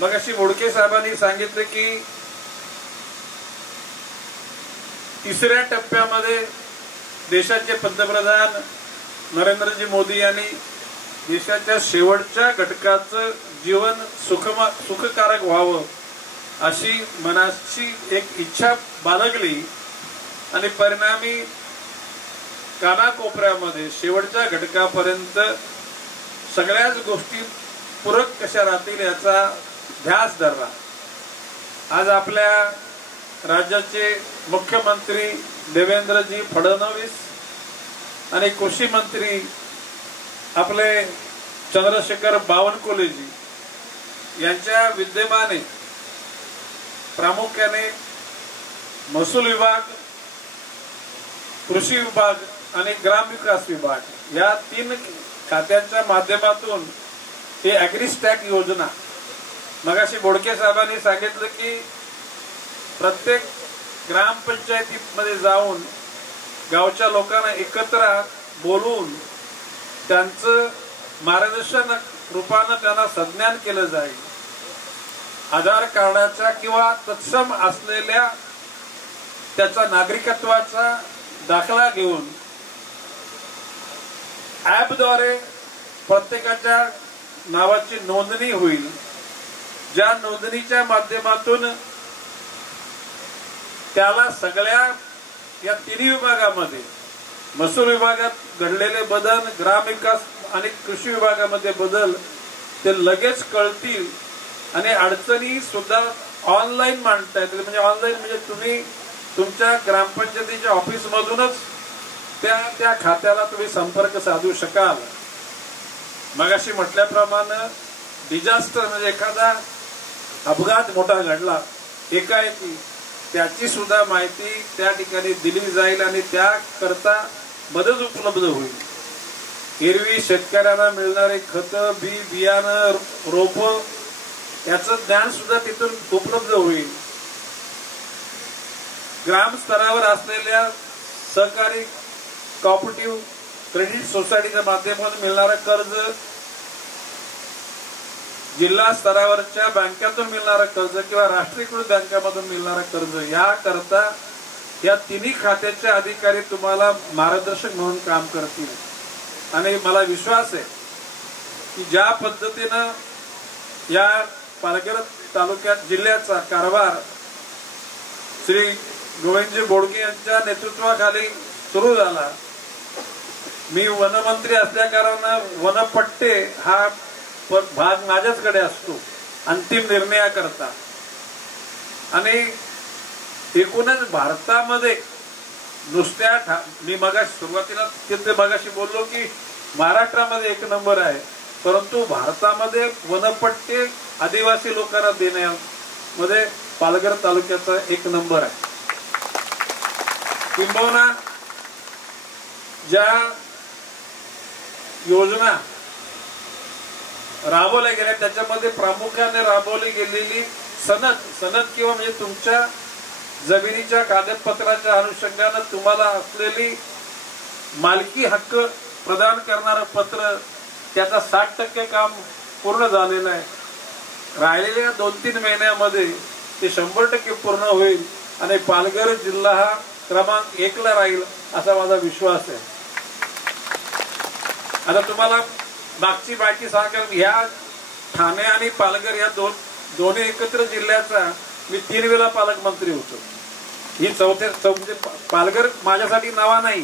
मगाशी बोडके साहेबांनी सांगितले की तिसऱ्या टप्प्यामध्ये देशाचे पंतप्रधान नरेंद्रजी मोदी यांनी देशाच्या शेवटच्या घटकाचं जीवन सुखकारक व्हावं अशी मनाची एक इच्छा बाळगली आणि परिणामी कानाकोपऱ्यामध्ये शेवटच्या घटकापर्यंत सगळ्याच गोष्टी पूरक कशा राहतील याचा ध्यास धरला। आज आपल्या राज्याचे मुख्यमंत्री देवेंद्रजी फडणवीस आणि कृषी मंत्री आपले चंद्रशेखर बावनकुळेजी यांच्या विद्यमाने प्रामुख्याने महसूल विभाग, कृषी विभाग आणि ग्रामविकास विभाग या 3 खात्यांच्या माध्यमातून हे ॲग्रीस्टॅक योजना मगाशी बोडके साहेबांनी सांगितलं की प्रत्येक ग्रामपंचायतीमध्ये जाऊन गावच्या लोकांना एकत्र बोलून त्यांचं मार्गदर्शन रूपानं त्यांना संज्ञान केलं जाईल। आधार कार्डाचा किंवा तत्सम असलेल्या त्याचा नागरिकत्वाचा दाखला घेऊन ॲपद्वारे प्रत्येकाच्या नावाची नोंदणी होईल, ज्या नोंदणीच्या माध्यमातून त्याला सगळ्या या 3 विभागामध्ये महसूल विभागात घडलेले बदल, ग्रामविकास आणि कृषी विभागामध्ये बदल ते लगेच कळतील आणि अडचणी सुद्धा ऑनलाईन मांडता येतील। म्हणजे ऑनलाईन म्हणजे तुम्ही तुमच्या ग्रामपंचायतीच्या ऑफिस मधूनच त्या खात्याला तुम्ही संपर्क साधू शकाल। मगाशी म्हटल्याप्रमाणे डिझास्टर म्हणजे एखादा अपघात मोठा घडला एकाएकी त्याची सुद्धा माहिती त्या ठिकाणी दिली जाईल आणि त्याकरता मदत उपलब्ध होईल। एरवी शेतकऱ्यांना मिळणारे खतं, बियाणं, रोप याचं ज्ञान सुद्धा तिथून उपलब्ध होईल। ग्राम स्तरावर असलेल्या सहकारी कोऑपरेटिव्ह क्रेडिट सोसायटीच्या माध्यमातून मिळणारं कर्ज, जिल्हा स्तरावरच्या बँकातून मिळणारं कर्ज किंवा राष्ट्रीयकृत बँकांमधून मिळणारं कर्ज याकरता या 3 खात्याचे अधिकारी तुम्हाला मार्गदर्शक म्हणून काम करतील। आणि मला विश्वास आहे की ज्या पद्धतीनं या पालघर तालुक्यात जिल्ह्याचा कारभार श्री गोविंदजी बोडके यांच्या नेतृत्वाखाली सुरू झाला, मी वनमंत्री असल्या कारणानं वनपट्टे हा भाग माझ्याचकडे असतो अंतिम निर्णयाकरता। आणि एकूणच भारतामध्ये नुसत्या मी मगाशी बोललो की महाराष्ट्रामध्ये 1 नंबर आहे, परंतु भारतामध्ये वनपट्टे आदिवासी लोकांना देण्यामध्ये पालघर तालुक्याचा 1 नंबर आहे। किंबहुना ज्या योजना राबवल्या गेल्या त्याच्यामध्ये प्रामुख्याने राबवली गेलेली सनद किंवा म्हणजे तुमच्या जमिनीच्या कागदपत्राच्या अनुषंगाने तुम्हाला असलेली मालकी हक्क प्रदान करणारं पत्र त्याचा 60% काम पूर्ण झालेलं आहे। राहिलेल्या 2-3 महिन्यामध्ये ते 100% पूर्ण होईल आणि पालघर जिल्हा हा क्रमांक 1 ला राहील असा माझा विश्वास आहे। आता तुम्हाला मागची माहिती सांगा, ह्या ठाणे आणि पालघर या दोन्ही एकत्र जिल्ह्याचा मी 3 वेळा पालकमंत्री होतो। ही चौथ्या पालघर माझ्यासाठी नवा नाही,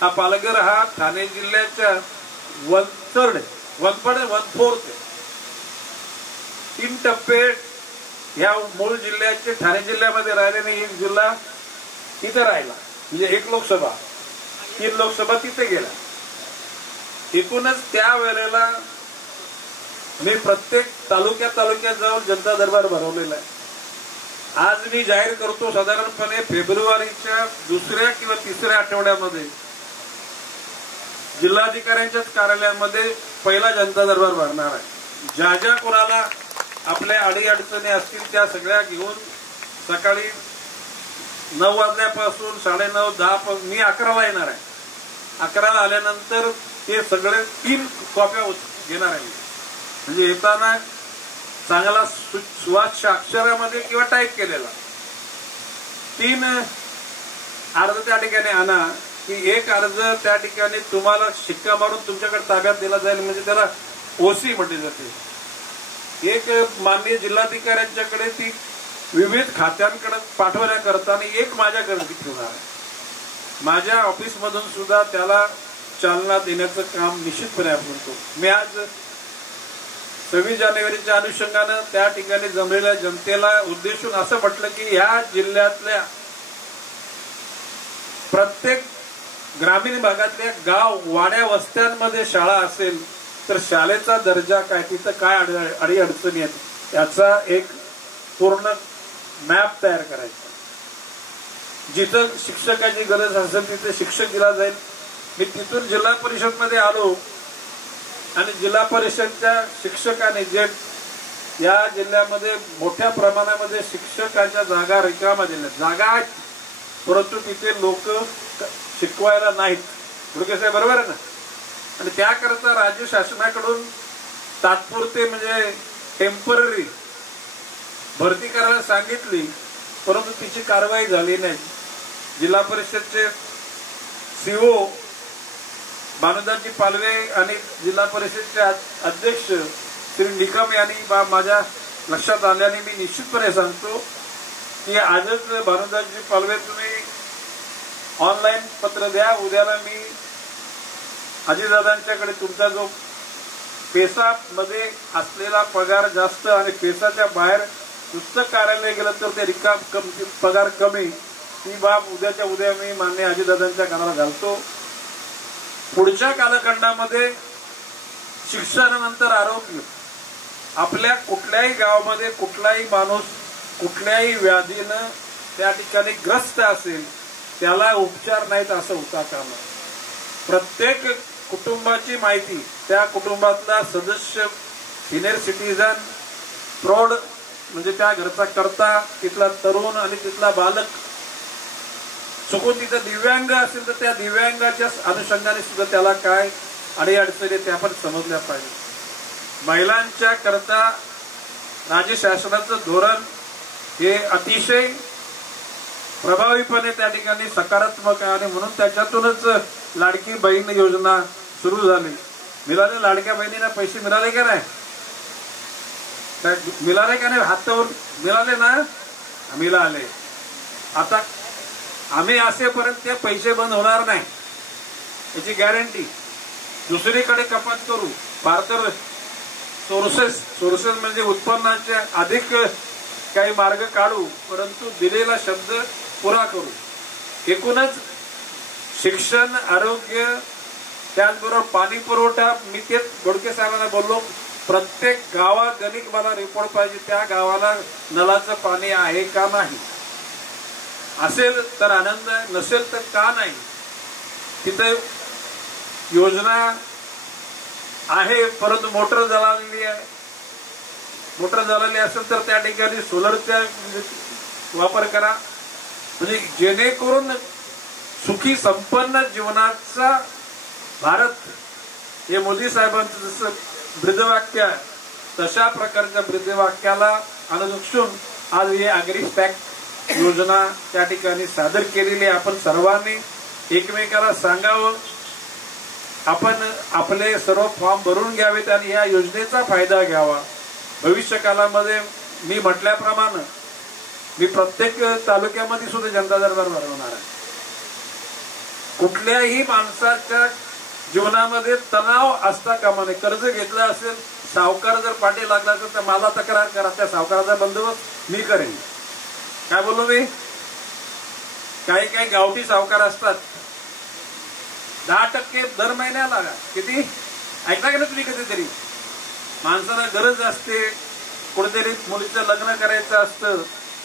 हा पालघर हा ठाणे जिल्ह्याच्या 1/3 1/4 3 टप्पे ह्या मूळ जिल्ह्याचे ठाणे जिल्ह्यामध्ये राहिल्याने एक जिल्हा इथे राहिला, म्हणजे 1 लोकसभा 3 लोकसभा तिथे गेला। एकूणच त्या वेळेला मी प्रत्येक तालुक्यात जाऊन जनता दरबार भरवलेला आहे। आज मी जाहीर करतो साधारणपणे फेब्रुवारीच्या 2ऱ्या किंवा 3ऱ्या आठवड्यामध्ये जिल्हाधिकाऱ्यांच्याच कार्यालयामध्ये पहिला जनता दरबार भरणार आहे। ज्या कोणाला आपल्या अडीअडचणी असतील त्या सगळ्या घेऊन सकाळी 9 वाजल्यापासून 9:30 10 मी 11ला येणार आहे। 11ला आल्यानंतर ते सगळे 3 कॉप्या घेणार आहे। म्हणजे येताना चांगला सुवाच्य अक्षरामध्ये किंवा टाईप केलेला 3 अर्ज त्या ठिकाणी आणा की एक अर्ज त्या ठिकाणी तुम्हाला शिक्का मारून तुमच्याकडे ताब्यात दिला जाईल, म्हणजे त्याला ओसी म्हटली जाते. एक माननीय जिल्हाधिकाऱ्यांच्याकडे ती विविध खात्यांकडे पाठवण्याकरता आणि एक माझ्याकडे ठेवणार आहे. माझ्या ऑफिसमधून सुद्धा त्याला चालना देण्याचं काम निश्चितपणे आपण करतो. मी आज 26 जानेवारीच्या अनुषंगानं त्या ठिकाणी जमलेल्या जनतेला उद्देशून असं म्हटलं की या जिल्ह्यातल्या प्रत्येक ग्रामीण भागातल्या गाव वाड्या वस्त्यांमध्ये शाळा असेल तर शाळेचा दर्जा काय, तिथं काय अडीअडचणी आहेत याचा एक पूर्ण मॅप तयार करायचा. जिथं शिक्षकाची गरज असेल तिथे शिक्षक दिला जाईल. मी तिथून जिल्हा परिषद मध्ये आलो आणि जिल्हा परिषदच्या शिक्षकाने जे या जिल्ह्यामध्ये मोठ्या प्रमाणामध्ये शिक्षकाच्या जागा रिकामा दिल्या, जागा आहेत परंतु तिथे लोक शिकवायला नाहीत. गुडके साहेब बरोबर आहे ना. आणि त्याकरता राज्य शासनाकडून तात्पुरते म्हणजे टेम्पररी भरती करायला सांगितली, परंतु तिची कारवाई झाली नाही. जिल्हा परिषदचे सीओ भानुदासजी पालवे आणि जिल्हा परिषदचे अध्यक्ष श्री निकम यांनी माझ्या लक्षात आल्याने मी निश्चितपणे सांगतो की आजच भानुदासजी पालवे तुम्ही ऑनलाईन पत्र द्या. उद्याला मी अजितदादांच्याकडे तुमचा जो पेसामध्ये असलेला पगार जास्त आणि पेसाच्या बाहेर पुस्तक कार्यालय गेलं तर ते रिकाम पगार कमी, ही बाब उद्याच्या उद्या मी माननीय अजितदादांच्या कानाला घालतो. पुढच्या कालखंडामध्ये शिक्षणानंतर आरोग्य. आपल्या कुठल्याही गावामध्ये कुठलाही माणूस कुठल्याही व्याधीनं त्या ठिकाणी ग्रस्त असेल त्याला उपचार नाहीत असं होता कामा. प्रत्येक कुटुंबाची माहिती, त्या कुटुंबातला सदस्य, सिनियर सिटीजन, प्रौढ म्हणजे त्या घरचा कर्ता, तिथला तरुण आणि तिथला बालक, चुकून तिथं दिव्यांग असेल तर त्या दिव्यांगाच्या अनुषंगाने सुद्धा त्याला काय अडीअडचणी त्या पण समजल्या पाहिजे. महिलांच्या करता राज्य शासनाचं धोरण हे अतिशय प्रभावीपणे त्या ठिकाणी सकारात्मक आहे आणि म्हणून त्याच्यातूनच लाडकी बहीण योजना सुरू झाली. मिळाले लाडक्या बहिणीला पैसे मिळाले का नाही? मिळाले का नाही? हातावर मिळाले ना? मिळाले. आता आम्ही असेपर्यंत ते पैसे बंद होणार नाही याची गॅरंटी. दुसरीकडे कपात करू, फार सोर्सेस म्हणजे उत्पन्नाचे अधिक काही मार्ग काढू, परंतु दिलेला शब्द पुरा करू. एकूणच शिक्षण, आरोग्य, त्याचबरोबर पाणी पुरवठा. मी तेच गोडके साहेबांना बोललो, प्रत्येक गावात गणित मला रिपोर्ट पाहिजे, त्या गावाला नळाचं पाणी आहे का नाही. असेल तर आनंद, नसेल तर का नाही. तिथे योजना आहे परंतु मोटर जळालेली आहे. मोटर जळाली असेल तर त्या ठिकाणी सोलरचा वापर करा, म्हणजे जेणेकरून सुखी संपन्न जीवनाचा भारत हे मोदी साहेबांचं जसं ब्रीदवाक्य आहे तशा प्रकारच्या ब्रीदवाक्याला अनुसरून आज हे अग्री पॅक योजना त्या ठिकाणी सादर केलेली. आपण सर्वांनी एकमेकाला सांगावं, आपण आपले सर्व फॉर्म भरून घ्यावेत आणि या योजनेचा फायदा घ्यावा. भविष्य काळामध्ये मी म्हटल्याप्रमाणे मी प्रत्येक तालुक्यामध्ये सुद्धा जनता दरबार भरवणार आहे. कुठल्याही माणसाच्या जीवनामध्ये तणाव असता कामा नये. कर्ज घेतलं असेल, सावकार जर पाठी लागला असेल तर मला तक्रार करा, त्या सावकाराचा बंदोबस्त मी करेन. काय बोललो मी? काही काही गावठी सावकार असतात, 10% दर महिन्याला. किती ऐकता का तुम्ही? कधीतरी माणसाला गरज असते, कुठेतरी मुलीचं लग्न करायचं असतं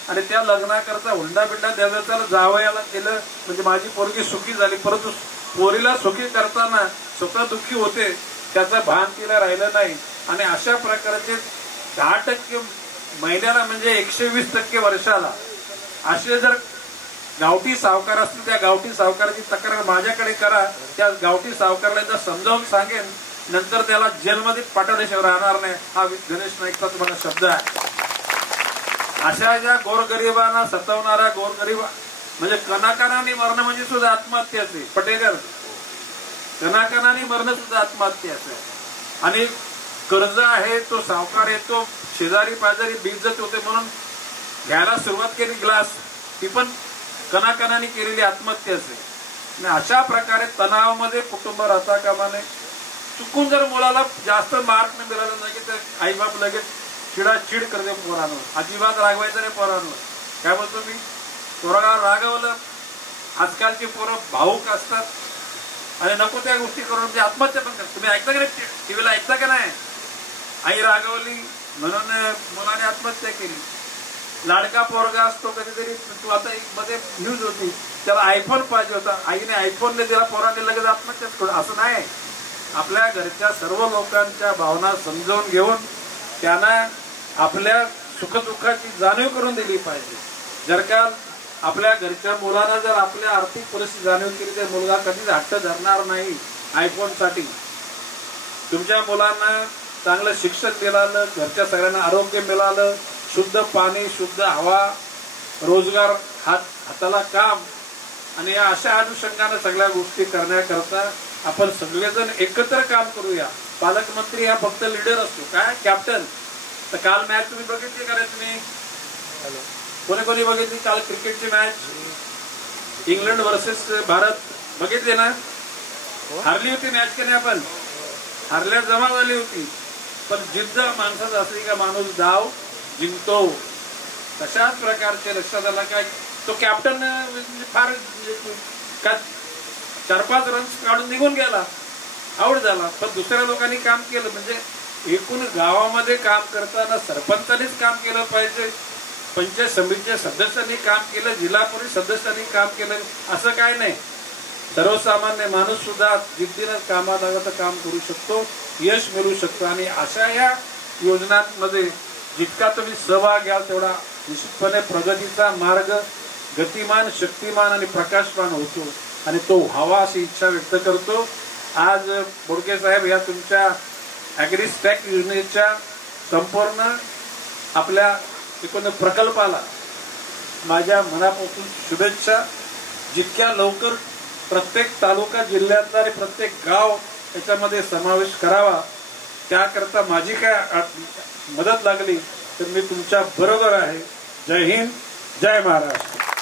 आणि त्या लग्नाकरता हुंडा बिंडा द्यायचा, जावयाला केलं म्हणजे माझी पोरगी सुखी झाली, परंतु पोरीला सुखी करताना स्वतः दुःखी होते, त्याचं भान तिला राहिलं नाही. आणि अशा प्रकारचे 10% महिन्याला म्हणजे 120% वर्षाला असे जर गावठी सावकार असतील, त्या गावठी सावकाराची तक्रार माझ्याकडे करा. त्या गावठी सावकाराला जर समजावून सांगेन नंतर त्याला जेलमध्ये पाठवल्याशिवाय राहणार नाही, हा गणेश नाईकचा तुम्हाला शब्द आहे. अशा ज्या गोरगरिबांना सतावणारा गोरगरीब म्हणजे कणाकणाने मरणं म्हणजे सुद्धा आत्महत्याच आहे. पटेकर, कणाकणाने मरणं सुद्धा आत्महत्याच आहे. आणि कर्ज आहे तो सावकार येतो, शेजारी पाजारी बेइज्जत होते म्हणून घ्यायला सुरुवात केली ग्लास, ती पण कणाकणाने केलेली आत्महत्याच आहे. आणि अशा प्रकारे तणावामध्ये कुटुंब राहता कामा नये. चुकून जर मुलाला जास्त मार्क नाही मिळाला नाही की तर आईबाप लगेच चिडाचिड करते पोरांवर. अजिबात रागवायचं नाही पोरांवर. काय बोलतो मी, पोराला रागवलं, आजकालची पोरं भावूक असतात आणि नको त्या गोष्टी करून ते आत्महत्या पण करतात. तुम्ही ऐकता का नाही, टीव्हीला ऐकता का नाही, आई रागवली म्हणून मुलाने आत्महत्या केली. लाडका पोरगा असतो कधीतरी, तू आता एक मध्ये न्यूज होती, त्याला आयफोन पाहिजे होता, आईने आयफोनने दिला, पोराने लगेच आत्महत्या करून. असं नाही. आपल्या घरच्या सर्व लोकांच्या भावना समजावून घेऊन त्यांना आपल्या सुखदुःखाची जाणीव करून दिली पाहिजे. जर का आपल्या घरच्या मुलांना जर आपल्या आर्थिक परिस्थिती जाणीव केली तर मुलगा कधीच हट्ट धरणार नाही आयफोनसाठी. तुमच्या मुलांना चांगलं शिक्षण मिळालं, घरच्या सगळ्यांना आरोग्य मिळालं, शुद्ध पाणी, शुद्ध हवा, रोजगार, हाताला काम, आणि या अशा अनुषंगाने सगळ्या गोष्टी करण्याकरता आपण सगळेजण एकत्र काम करूया. पालकमंत्री हा फक्त लीडर असतो, काय कॅप्टन. तर काल मॅच तुम्ही बघितली का रे तुम्ही? कोणी कोणी बघितली काल क्रिकेटची मॅच? इंग्लंड वर्सेस भारत बघितली ना? हारली होती मॅच की नाही? आपण हारल्या जमा झाली होती, पण जिद्द माणसात असली का माणूस डाव जिंकतो. तशाच प्रकारचे लक्षात आला काय, तो कॅप्टन फार 4-5 रन्स काढून निघून गेला, आउट झाला. पण दुसऱ्या लोकांनी काम केलं. म्हणजे एकूण गावामध्ये काम करताना सरपंचांनीच काम केलं पाहिजे, पंचायत समितीच्या सदस्यांनी काम केलं, जिल्हा परिषद सदस्यांनी काम केलं, असं काय नाही. सर्वसामान्य माणूस सुद्धा जिद्दीनं कामात आला तर काम करू शकतो, यश मिळू शकतो. आणि अशा या योजनांमध्ये जितका तुम्ही सहभाग घ्याल तेवढा निश्चितपणे प्रगतीचा मार्ग गतिमान, शक्तिमान आणि प्रकाशमान होतो. आणि तो व्हावा अशी इच्छा व्यक्त करतो. आज बोडके साहेब या तुमच्या ॲग्रीस्टॅक योजनेच्या संपूर्ण आपल्या एकूण प्रकल्पाला माझ्या मनापासून शुभेच्छा. जितक्या लवकर प्रत्येक तालुका जिल्ह्यातला आणि प्रत्येक गाव याच्यामध्ये समावेश करावा, त्याकरता माझी काय मदत लागली तर मी तुमच्या बरोबर आहे. जय हिंद, जय महाराष्ट्र.